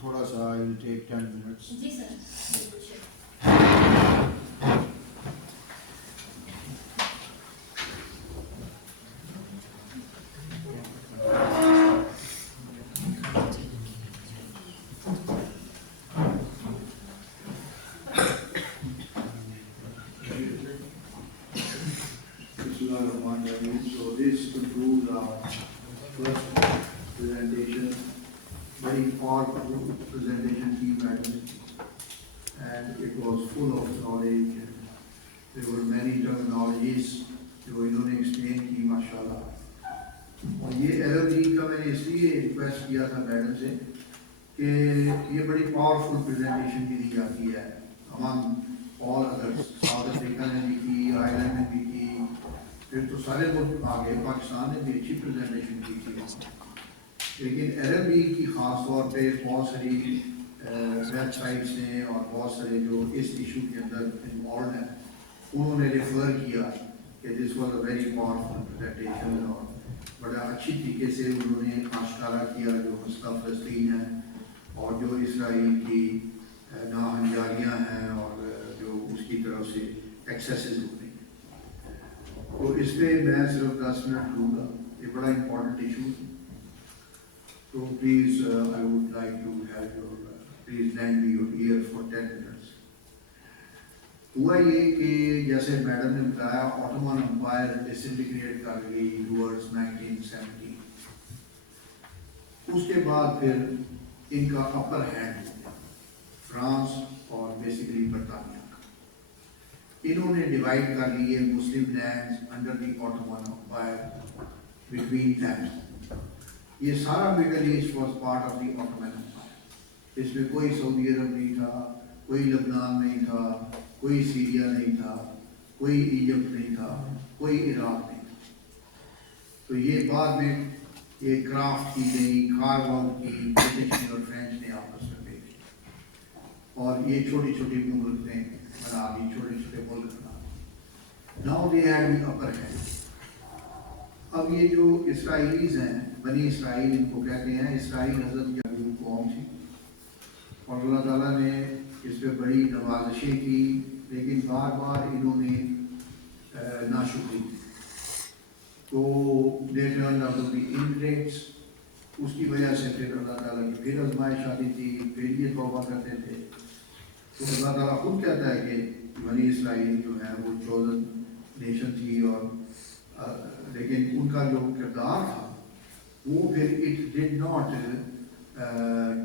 تھوڑا سا I will take 10 minutes. جی سر بالکل شکریہ. So this concludes our first presentation, very powerful presentation team madam, and it was full of knowledge. There were many terminologies جو انہوں نے explain کی ماشاءاللہ. اور یہ عرب لیگ کا میں نے اس لیے ریکویسٹ کیا تھا میڈم سے کہ یہ بڑی پاورفل پریزنٹیشن بھی دی جاتی ہے among all others. South Africa نے بھی کی, آئرلینڈ نے بھی کی, پھر تو سارے ملک آگے, پاکستان نے بھی اچھی پریزنٹیشن کی تھی. لیکن عرب لیگ کی خاص طور پہ بہت ساری ویب سائٹس نے اور بہت سارے جو اس ایشو کے اندر انوالوڈ ہیں انہوں نے ریفر کیا کہ this was a very powerful presentation, اور بڑا اچھی طریقے سے انہوں نے آشکارا کیا جو مسئلہ فلسطین ہے اور جو اسرائیل کی ناہنجاریاں ہیں اور جو اس کی طرف سے ایکسیسز ہوتے ہیں. تو اس پہ میں صرف 10 منٹ لوں گا, یہ بڑا امپورٹنٹ ایشو ہے. تو please I would like to have your please lend me your ear for 10 minutes. ہوا یہ کہ جیسے میڈم نے بتایا آٹومن امپائر ڈسنٹیگریٹ کر گئی ٹورڈز 1970. اس کے بعد پھر ان کا اپر ہینڈ ہو گیا فرانس اور بیسیکلی برطانیہ کا. انہوں نے ڈیوائڈ کر لیے Muslim lands under the Ottoman empire between them. یہ سارا Middle East was part of the Ottoman empire. اس میں کوئی سعودی عرب نہیں تھا, کوئی لبنان نہیں تھا, کوئی سیریا نہیں تھا, کوئی ایجپٹ نہیں تھا, کوئی عراق نہیں تھا. تو یہ بعد میں یہ کرافٹ کی گئی, کارو آؤٹ کی برٹش نے اور فرینچ نے آپس میں بھیجی, اور یہ چھوٹی چھوٹی ملک نے بنا دی, چھوٹے چھوٹے ملک بنا دی. Now they had the upper hand. اب یہ جو اسرائیلیز ہیں, بنی اسرائیل ان کو کہتے ہیں, اسرائیل حضرت یعقوب قوم تھی اور اللہ تعالیٰ نے اس پہ بڑی نوازشیں کی, لیکن بار بار انہوں نے ناشکری کی. تو دے ٹرنڈ آؤٹ ٹو بی انگریٹس. اس کی وجہ سے پھر اللہ تعالیٰ کی پھر آزمائش آتی تھی, پھر یہ توبہ کرتے تھے. تو اللہ تعالیٰ خود کہتا ہے کہ بنی اسرائیل جو ہے وہ چوزن نیشن تھی, اور لیکن ان کا جو کردار تھا وہ پھر it did not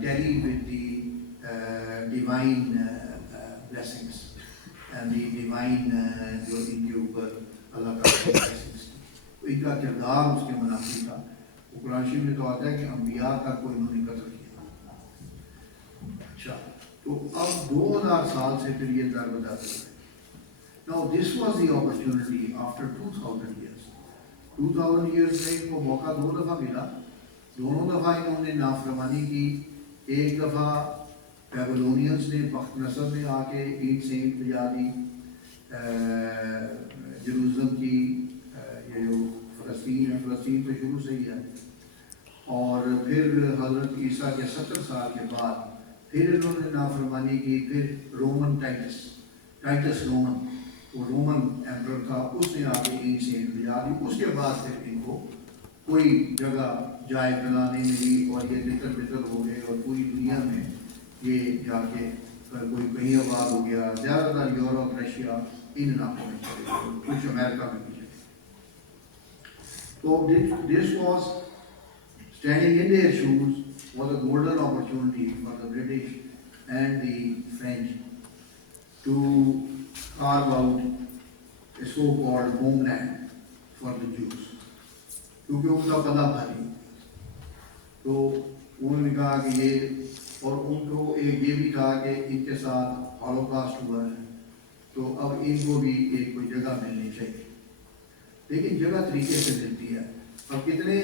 tally with the divine blessings and the divine جو ان کے اوپر اللہ تعالیٰ کی بلیسنگس تھی. تو ان کا کردار اس کے منافی تھا. وہ قرآن شریف میں تو آتا ہے کہ انبیاء تک کو انہوں نے قتل کیا. اچھا, تو اب 2000 سال سے پھر یہ در بدر ہے. Now this was the opportunity after 2000 years. 2000 years میں ان کو موقع 2 دفعہ ملا. دونوں دفعہ انہوں نے نافرمانی کی. ایک دفعہ بیبلونینز نے بخت نصر نے آ کے عید سینٹ بجا دی جروزلم کی, یہ جو فلسطین ہے, فلسطین تو شروع سے ہی ہے. اور پھر حضرت عیسیٰ کے 70 سال کے بعد پھر انہوں نے نافرمانی کی. پھر رومن ٹائٹس رومن, وہ رومن ایمپرر تھا, اس نے آ کے عید سینٹ بجا دی. اس کے بعد پھر ان کو کوئی جگہ جائے فلاں نہیں ملی, اور یہ بتر بتر ہو گئے, اور پوری دنیا میں یہ جا کے کوئی کہیں آباد ہو گیا. زیادہ تر یورپ, رشیا ان علاقوں میں چلے گئے, کچھ امریکہ میں بھی چلے گئے. تو this was standing in their shoes was a golden opportunity for the British and the French to carve out a so-called homeland for the Jews. کیونکہ ان کا پتہ بھاری. تو انہوں نے کہا کہ یہ, اور ان کو ایک یہ بھی کہا کہ ان کے ساتھ ہولوکاسٹ ہوا ہے, تو اب ان کو بھی ایک کوئی جگہ ملنی چاہیے. لیکن جگہ طریقے سے ملتی ہے. اب کتنے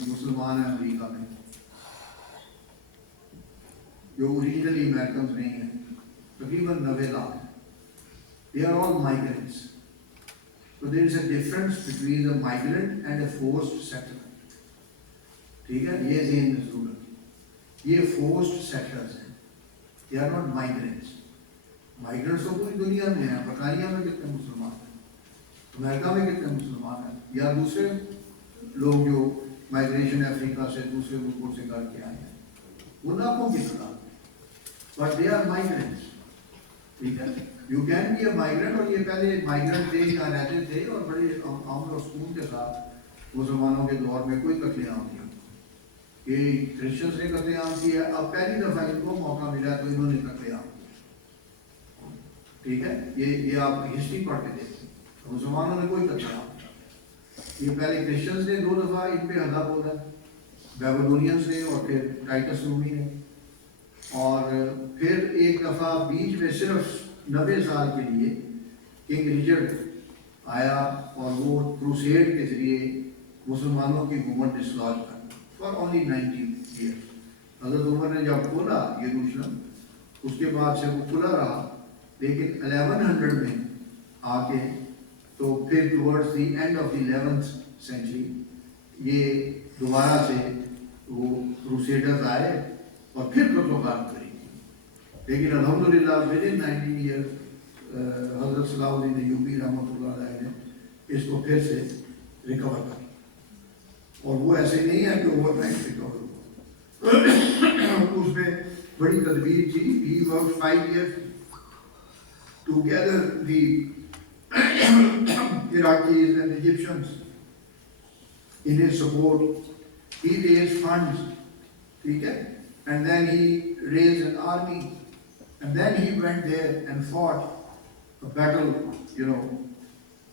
مسلمان ہیں امریکہ میں جو اوریجنلی امریکنز نہیں ہیں؟ تقریباً 90 lakh. They are all migrants. So there is a difference between a migrant and a forced settlement. ٹھیک ہے, یہ ذہن میں ضرور رکھیں. یہ فورسڈ سیٹلرز ہیں, they are not migrants. Migrants تو پوری دنیا میں ہیں, برطانیہ میں کتنے مسلمان ہیں, امریکہ میں کتنے مسلمان ہیں, یا دوسرے لوگ جو مائیگریشن افریقہ سے دوسرے ملکوں سے کر کے آئے ہیں, وہ لاکھوں کی تعداد, بٹ دے آر مائیگرینٹس. ٹھیک ہے, you can be a migrant, اور یہ پہلے مائیگرینٹ تھے, یہاں رہتے تھے, اور بڑے امن اور سکون کے ساتھ مسلمانوں کے دور میں کوئی قتل عام نہیں. یہ کرسچنس نے قتل عام کیا, اب پہلی دفعہ ان کو موقع ملا تو انہوں نے قتل عام کیا. ٹھیک ہے, یہ آپ ہسٹری پڑھ کے دیکھیں, مسلمانوں نے کوئی قتل عام کیا. یہ پہلے کرسچنس نے 2 دفعہ ان پہ حملہ بولا, بیبلونینز نے اور پھر ٹائٹس رومی نے, اور پھر ایک دفعہ بیچ میں صرف 90 سال کے لیے کنگ ریچرڈ آیا, اور وہ کروسیڈ کے ذریعے مسلمانوں کی حکومت ڈسلوج کر فار اونلی 90 ایئرس. حضرت عمر نے جب کھولا یروشلم, اس کے بعد سے وہ کھلا رہا, لیکن 1100 میں آ کے تو پھر towards the end of the 11th century یہ دوبارہ سے وہ کروسیڈرز آئے اور پھر قتل و غارت کری. لیکن الحمدللہ ود ان 19 ایئرس حضرت صلاح الدین ایوبی رحمۃ اللہ علیہ نے اس کو پھر سے ریکور کر, اور وہ ایسے نہیں ہے کہ اوور نائٹ ریکور ہو. اس میں بڑی تدبیر تھی. ہی work 5 years to gather the Iraqis and Egyptians in his support. He raised funds, ٹھیک ہے, and then he raised an army, and then he went there and fought a battle, you know.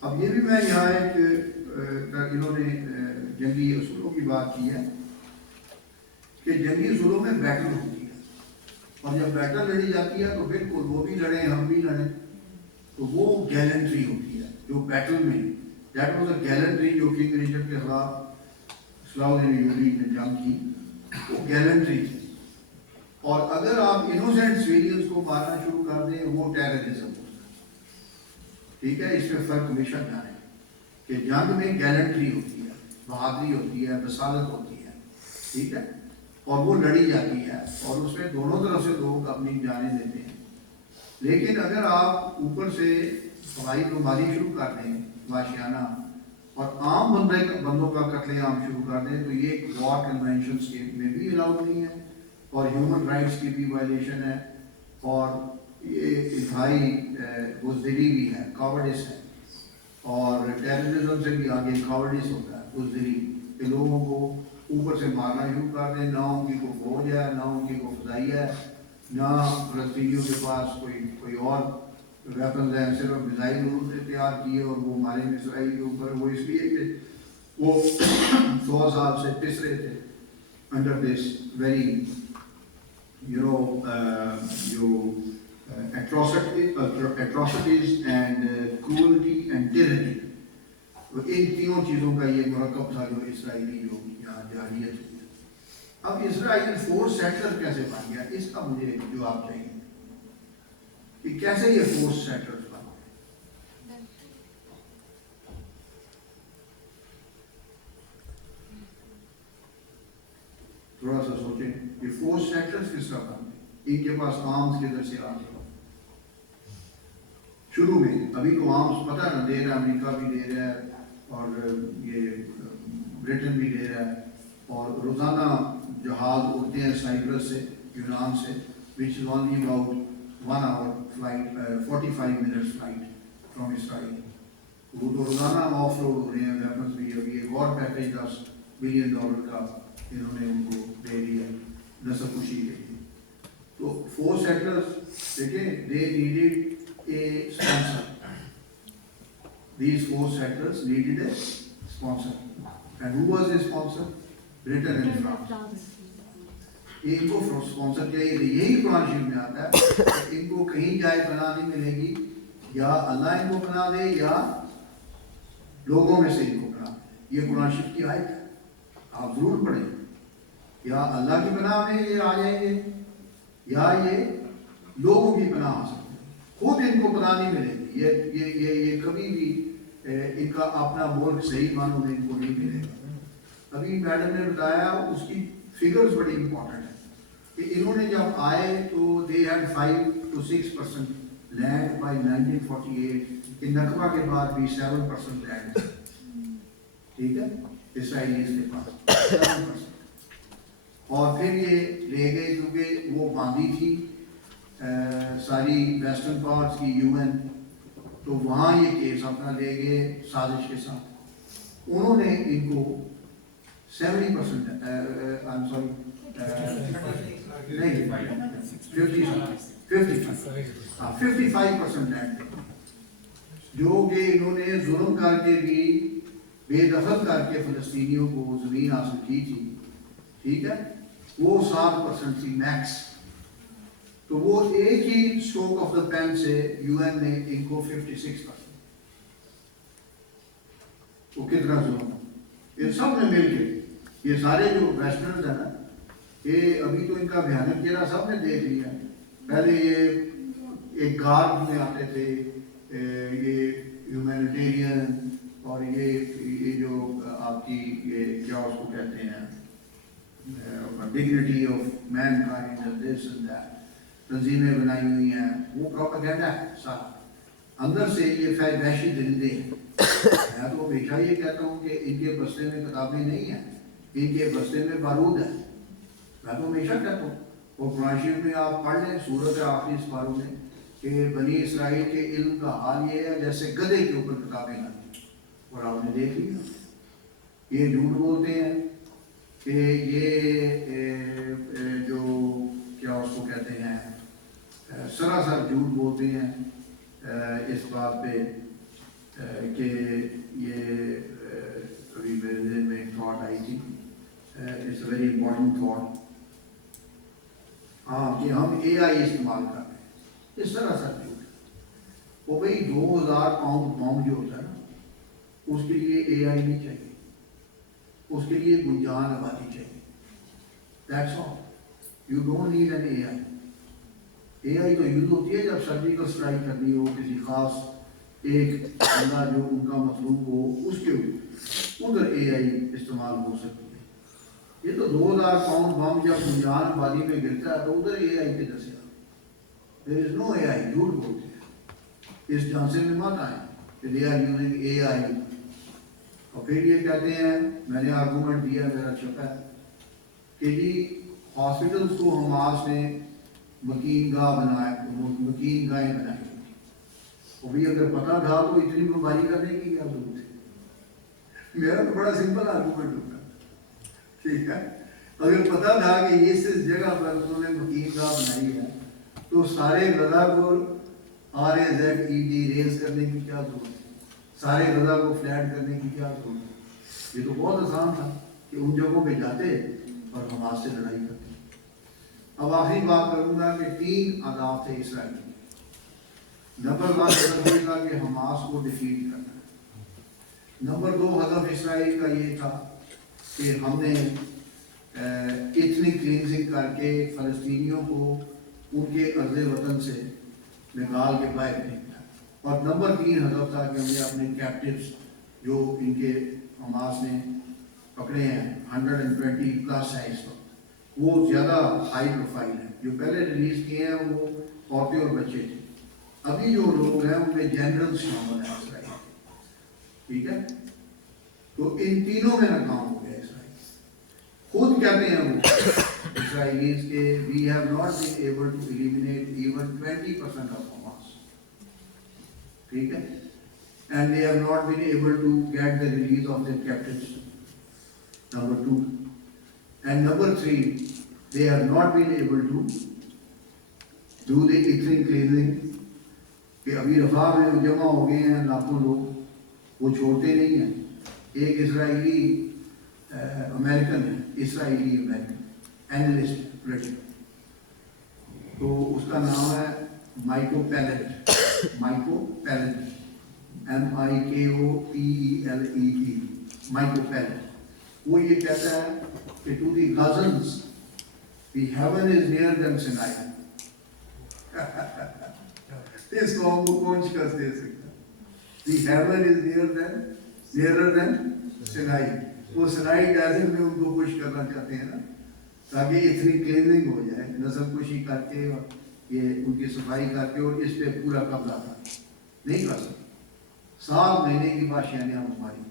اب یہ بھی میں یہاں ایک انہوں نے جنگی اصولوں کی بات کی ہے کہ جنگی اصولوں میں بیٹل ہوتی ہے, اور جب بیٹل لڑی جاتی ہے تو بالکل وہ بھی لڑیں ہم بھی لڑیں, تو وہ گیلنٹری ہوتی ہے جو بیٹل میں. دیٹ واز اے گیلنٹری جو کنگ ریچرڈ کے خلاف صلاح الدین ایوبی نے جنگ کی, وہ گیلنٹری تھی. اور اگر آپ انوسینٹ سویلینز کو مارنا شروع کر دیں وہ ٹیررزم ہوتا ہے. ٹھیک ہے, اس میں فرق ہمیشہ جانے کہ جنگ میں گیلنٹری ہوتی ہے, بہادری ہوتی ہے, بسالت ہوتی ہے, ٹھیک ہے, اور وہ لڑی جاتی ہے, اور اس میں دونوں طرف سے لوگ اپنی جانیں دیتے ہیں. لیکن اگر آپ اوپر سے ہوائی بیماری شروع کر دیں واشیانہ, اور عام بندوں کا قتل عام شروع کر دیں, تو یہ وار کنونشنس کے میں بھی الاؤڈ نہیں ہے, اور ہیومن رائٹس کی بھی وائلیشن ہے, اور یہ انتہائی بزدلی بھی ہے, کاورڈس ہے, اور ٹیررزم سے بھی آگے کاورڈس ہوتا ہے, بزدلی, کہ لوگوں کو اوپر سے مارنا شروع کر دیں, نہ ان کی کو فوج ہے, نہ ان کی کو فضائیہ ہے, نہ فلسطینیوں کے پاس کوئی اور ویپنز ہیں, صرف میزائل انہوں نے تیار کیے اور وہ مارے اسرائیل کے اوپر, وہ اس لیے کہ وہ 100 سال سے پس رہے تھے انڈر دس ویری جو atrocities and cruelty and tyranny. ان تینوں چیزوں کا یہ مرکب تھا جو اسرائیلی جو یہاں جارحیت ہوئی. اب اسرائیل فورس سیٹلر کیسے بن گیا, اس کا مجھے جواب چاہیے کہ کیسے یہ فورس سیٹلر بن گئے. تھوڑا سا سوچیں, یہ فورس سیٹلر کس طرح بن گئے, ان کے پاس آرمز کدھر سے آ گئے شروع میں. ابھی تو آرمز پتہ نہ دے رہا ہے, امریکہ بھی دے رہا ہے, اور یہ برٹن بھی دے رہا ہے, اور روزانہ جہاز اڑتے ہیں سائپرس سے, یونان سے, which is only about 1 hour flight, 45 minutes flight from Israel. وہ تو روزانہ آف لوڈ ہو رہے ہیں ویپنس بھی. ابھی ایک اور پیکیج $10 بلین کا انہوں نے ان کو دے دیا نسل کشی کے لیے. تو فورس سیٹلرز دیکھیں, they needed a sponsor. These force settlers needed a sponsor. And who was the sponsor? Britain and France. ان کو اسپانسر چاہیے. یہی قرآن شریف میں آتا ہے کہ ان کو کہیں جائے پناہ نہیں ملے گی, یا اللہ ان کو پناہ دے یا لوگوں میں سے ان کو پناہ دے. یہ قرآن شریف کی آیت ہے, آپ ضرور پڑھیں. یا اللہ کی پناہ میں یہ آ جائیں گے, یا یہ لوگوں کی پناہ آ سکتے ہیں. خود ان کو پناہ نہیں ملے گی. یہ کبھی بھی ان کا اپنا ملک صحیح معنوں میں ان کو نہیں ملے گا. ابھی میڈم نے بتایا, اس کی فگرز بڑی امپورٹنٹ ہیں. کہ انہوں نے جب آئے تو they had 5 to 6% land by 1948 کہ نقبہ کے بعد بھی 7% لینڈ، ٹھیک ہے، اسرائیلیز کے پاس 7%. اور پھر یہ لے گئے کیونکہ وہ باندھی تھی ساری ویسٹرن پارٹس کی UN، تو وہاں یہ کیس اپنا لے گئے سازش کے ساتھ. انہوں نے ان کو 70% نہیں 55% لینڈ جو کہ انہوں نے ظلم کر کے بھی بے دخل کر کے فلسطینیوں کو زمین حاصل کی تھی، ٹھیک ہے، وہ 7% تھی میکس. تو وہ ایک ہی اسٹروک آف دا پین سے UN نے ان کو 56%. وہ کتنا ظلم، یہ سب نے مل کے، یہ سارے جو ویسٹرنز ہیں نا، یہ ابھی تو ان کا بھیانک چہرہ سب نے دیکھ لیا. پہلے یہ ایک گارڈ میں آتے تھے، یہ ہیومینیٹیرین، اور یہ جو آپ کی یہ کیا اس کو کہتے ہیں dignity of mankind, this and that, تنظیمیں بنائی ہوئی ہیں، وہ پروپیگنڈا ہے سارا. اندر سے یہ وحشی درندے ہیں. میں تو ہمیشہ یہ کہتا ہوں کہ ان کے بستے میں کتابیں نہیں ہیں، ان کے بستے میں بارود ہے. میں تو ہمیشہ کہتا ہوں، اور قرآن شریف میں آپ پڑھ لیں سورت آخری سپاروں میں کہ بنی اسرائیل کے علم کا حال یہ ہے جیسے گدھے کے اوپر کتابیں لاتی، اور آپ نے دیکھ لیا. یہ جھوٹ بولتے ہیں کہ یہ جو کیا اس کو کہتے ہیں سراسر جھوٹ بولتے ہیں اس بات پہ کہ یہ ابھی میرے ذہن میں ایک تھاٹ آئی تھی، it's a very important thought, ہاں، کہ ہم AI استعمال کر رہے ہیں، اس طرح سر جھوٹ. وہ بھائی 2000 پاؤنڈ بام جو ہوتا ہے نا، اس کے لیے AI نہیں چاہیے، اس کے لیے گنجان آبادی چاہیے. That's all. You don't need an AI. AI تو یوز ہوتی ہے جب سرجیکل اسٹرائک کرنی ہو کسی خاص ایک بندہ جو ان کا مطلوب ہو، اس کے ادھر AI استعمال ہو سکتی ہے. یہ تو 2000 پاؤنڈ بم جب گنجان آبادی میں گرتا ہے تو ادھر AI کے دسیا. There is no AI. جھوٹ بولتے ہیں، اس جانچے میں مت آئیں کہ they are using AI. اور پھر یہ کہتے ہیں، میں نے آرگومنٹ دیا میرا چھپا ہے کہ جی ہاسپٹلس کو حماس نے مکین گاہ بنایا، مکین گاہیں بنائی. اور بھی اگر پتہ تھا تو اتنی بمباری کرنے کی کیا ضرورت ہے؟ میرا تو بڑا سمپل آرگومنٹ ہوتا ہے، ٹھیک ہے. اگر پتہ تھا کہ اس جگہ پر انہوں نے مکین گاہ بنائی ہے تو سارے غزہ کو RAZED ریز کرنے کی کیا ضرورت ہے؟ سارے غزہ کو فلیٹ کرنے کی کیا ضرورت ہے؟ یہ تو بہت آسان تھا کہ ان جگہوں پہ جاتے اور حماس سے لڑائی کرتے. اب آخری بات کروں گا کہ 3 اہداف تھے اسرائیل کے. نمبر 1 ہدف یہ تھا کہ حماس کو ڈیفیٹ کرنا. نمبر 2 ہدف اسرائیل کا یہ تھا کہ ہم نے ایتھنک کلینزنگ کر کے فلسطینیوں کو ان کے ارض وطن سے نکال کے باہر پھینکنا. اور نمبر 3 ہدف تھا کہ ہمیں اپنے کیپٹیوز جو ان کے حماس نے پکڑے ہیں 120+ ہے اس وقت، وہ زیادہ ہائی پروفائل ہیں. جو پہلے ریلیز کیے ہیں وہ عورتیں اور بچے تھے. ابھی جو لوگ ہیں ان میں جنرل شامل ہیں اسرائیل، ٹھیک ہے. تو ان تینوں میں ناکام ہو گیا اسرائیل. خود کہتے ہیں وہ اسرائیلیز کے we have not been able to eliminate even 20% of Hamas, ٹھیک ہے. And they have not been able to get the release of their captives. Number 2. And number 3, they have not been able to do the ethnic cleansing. کہ ابھی رفاح میں جمع ہو گئے ہیں لاکھوں لوگ، وہ چھوڑتے نہیں ہیں. ایک اسرائیلی امریکن ہے، اسرائیلی امریکن اینالسٹ برٹن، تو اس کا نام ہے مائکو پیلٹ. مائکو پیلٹ MIKOPELET، مائکو پیلٹ. وہ یہ کہتا ہے کہ to the Gazans the heaven is nearer than Sinai. اس قوم کو کون شکست دے سکتا؟ The heaven is nearer than Sinai. وہ سنائی ڈیزرٹ میں ان کو خوش کرنا چاہتے ہیں نا. تاکہ اتنی کلیننگ ہو جائے، نسل کشی کر کے یہ ان کی صفائی کر کے اور اس پہ پورا قبضہ کر نہیں کر سکتے۔ 7 مہینے کی باشیانہ بیماری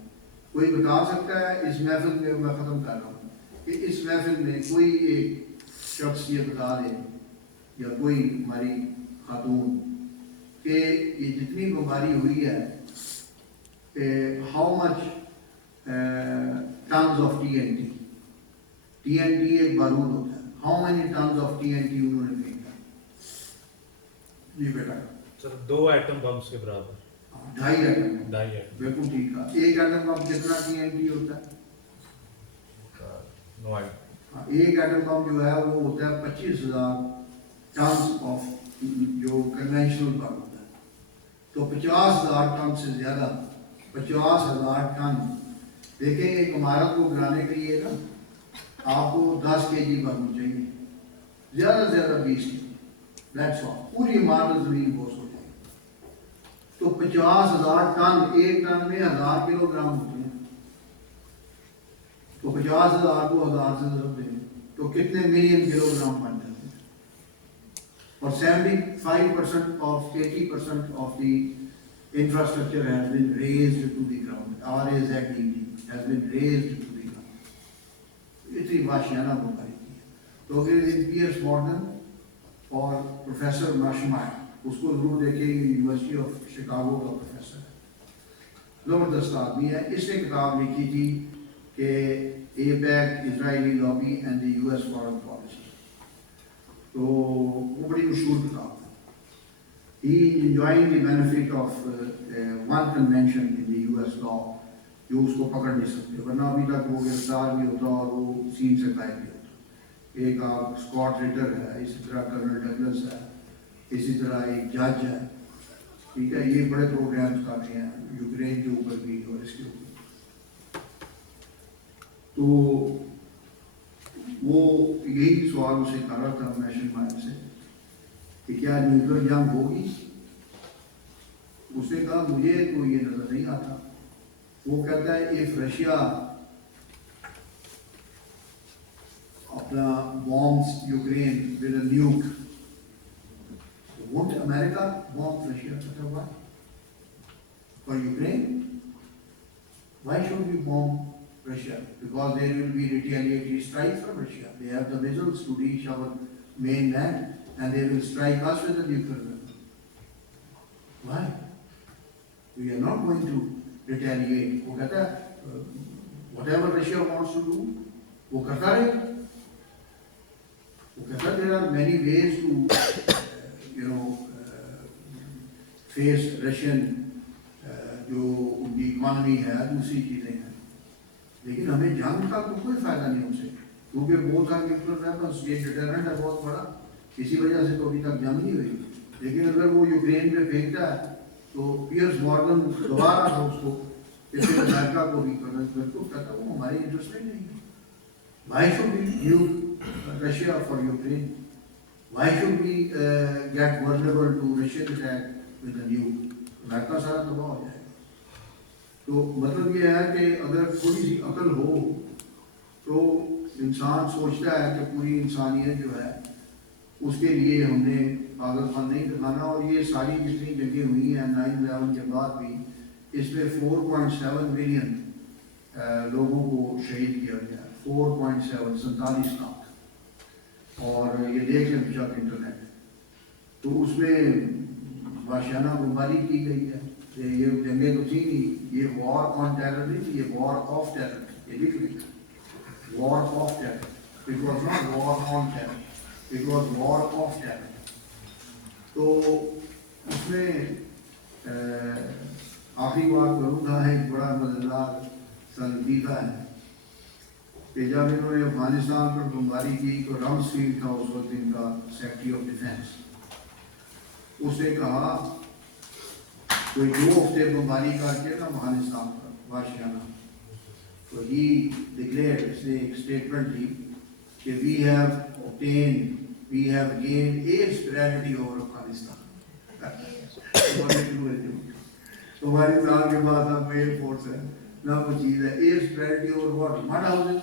کوئی بتا سکتا ہے اس محفل میں؟ میں ختم کر رہا ہوں کہ اس محفل میں کوئی ایک شخص یہ بتا دے یا کوئی ہماری خاتون کہ یہ جتنی بیماری ہوئی ہے how much tons of TNT ایک بارود ہوتا ہے، how many tons of TNT انہوں نے پھینکا؟ جی بیٹا سر 2 ایٹم بمس کے برابر، 2.5 ایٹم، 2.5 ایٹم، بالکل ٹھیک ہے۔ ایک ایٹم بم کتنا TNT ہوتا ہے؟ No idea. ایک ایٹم بم جو ہے وہ ہوتا ہے 25,000 ٹنز آف جو کنونشنل بم ہوتا ہے، تو 50,000 ٹن سے زیادہ، 50,000 ٹن۔ دیکھیں ایک عمارت کو گرانے کے لیے نا آپ کو 10 kg بم چاہیے، زیادہ سے زیادہ 20 kg، دیٹس آل، پوری عمارت زمین بوس ہو جائے گی۔ تو 50,000 ٹن، ایک ٹن میں 1000 کلو گرام ہوتے ہیں، تو 50,000 کو 1000 سے ضرب دیں تو کتنے ملین کلو گرام بن جاتے ہیں۔ اور 75% of 80% of the infrastructure has been raised to the ground. RAZED has been raised to the ground. اتنی وحشیانہ بیماری کی ہے۔ تو اگر پیئرس مارگن اور پروفیسر ماشمائر، اس کو ضرور دیکھیں، یونیورسٹی آف شکاگو کا پروفیسر ہے، زبردست آدمی ہے۔ اس نے کتاب لکھی تھی کہ APEC Israeli lobby and the US foreign policy, تو وہ بڑی مشہور کتاب ہے۔ He enjoying the benefit of one convention in the US law جو اس کو پکڑ نہیں سکتے، ورنہ ابھی تک وہ گرفتار بھی ہوتا اور وہ سین سے غائب بھی ہوتا۔ ایک آپ اسکاٹ ریٹر ہے، اسی طرح کرنل ڈگلس ہے، اسی طرح ایک جج ہے، ٹھیک ہے، یہ بڑے پروگرامز کرتے ہیں یوکرین کے اوپر بھی اور اس کے اوپر۔ تو وہ یہی سوال اسے کر رہا تھا نیشنل مائل سے کہ کیا نیوکلیر جنگ ہوگی؟ اس نے کہا مجھے تو یہ نظر نہیں آتا۔ وہ کہتا ہے if رشیا اپنا bombs Ukraine with a nuke, won't America bomb Russia? Why? For Ukraine? Why should we bomb Russia? Because there will be retaliatory strikes from Russia. They have the missiles to reach our mainland and they will strike us with a nuclear weapon. Why? We are not going to retaliate. وہ کہتا ہے whatever Russia wants to do, وہ کرتا رہے۔ وہ کہتا ہے there are many ways to face Russian جو ان کی اکانومی ہے، دوسری چیزیں ہیں، لیکن ہمیں جنگ کا کوئی فائدہ نہیں ہو سکے، کیونکہ بہت سارے نیوکلیر ویپنس یہ ڈیٹرنٹ ہے بہت بڑا، اسی وجہ سے تو ابھی تک جنگ نہیں ہوئی۔ لیکن اگر وہ یوکرین پہ پھینکتا ہے تو پیئرس مارگن دوبارہ تھا اس کو جیسے امریکہ کو بھی کرنا، بالکل کہتا وہ ہماری انٹرسٹ نہیں ہے۔ Why should we use Russia for Ukraine? Why should we get vulnerable to Russian attack with a nuke? امریکہ سارا تباہ ہو جائے گا۔ تو مطلب یہ ہے کہ اگر تھوڑی سی عقل ہو تو انسان سوچتا ہے کہ پوری انسانیت جو ہے اس کے لیے ہم نے پاگل پن نہیں دکھانا، اور یہ ساری جتنی جنگیں ہوئی ہیں 9/11 کے بعد بھی اس میں 4.7 ملین لوگوں کو شہید کیا گیا، 4.7، 47 لاکھ، اور یہ دیکھ لیں بچہ انٹرنیٹ، تو اس میں وحشیانہ بمباری کی گئی ہے۔ یہ جنگیں تو تھی نہیں، یہ وار آن ٹیرر نہیں تھی، یہ وار آف ٹیرر، یہ لکھ لیں، war of terror, it was not war on terror, it was war of terror. تو اس میں آخری بات کروں گا، ایک بڑا مزیدار سا لطیفہ ہے کہ جب انہوں نے افغانستان پر بمباری کی تو رمز فیلڈ تھا اس وقت ان کا سیکرٹری آف ڈیفینس، اس نے کہا کوئی 2 ہفتے بمباری کر کے نا افغانستان پر وحشیانہ، تو ہی ڈکلیئر، اس نے ایک اسٹیٹمنٹ دی کہ we have gained air superiority over Afghanistan. ہماری سال کے بعد اب ایئر فورس ہے، نہ وہ چیز ہے، air superiority over what? Mud houses,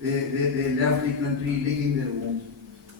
they left the country leaving their homes.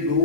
2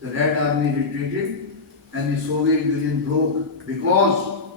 the Red Army retreated and the Soviet Union broke because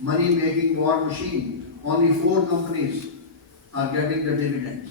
money making war machine, only 4 companies are getting the dividends,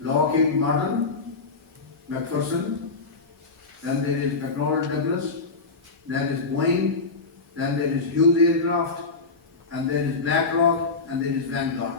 Lockheed Martin, McPherson, then there is McDonnell Douglas, then is Boeing, then there is Hughes Aircraft, and there is BlackRock, and there is Vanguard।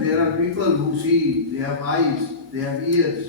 There are people who see, they have eyes, they have ears,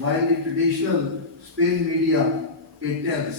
while the traditional spin media it tells,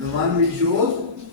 the one which shows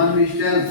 one which tells,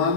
1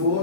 4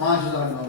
$5,000